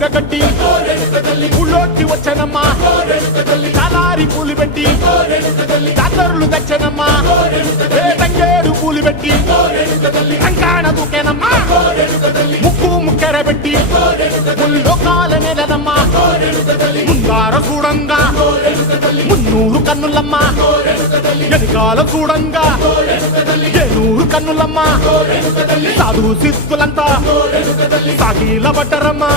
చీర కట్టి ఊళ్ళోకి వచ్చనమ్మా చాలారి పూలు పెట్టి జాతరులు తెచ్చనమ్మా తంగేడు పూలు పెట్టి కంకాణ దూకేనమ్మా ముక్కు ముక్కెర పెట్టి ముల్లోకాల నెలనమ్మా ముందార చూడంగా మున్నూరు కన్నులమ్మా ఎనకాల చూడంగా ఏనూరు కన్నులమ్మా సాధు శిస్తులంతా సాగిల పడ్డరమ్మా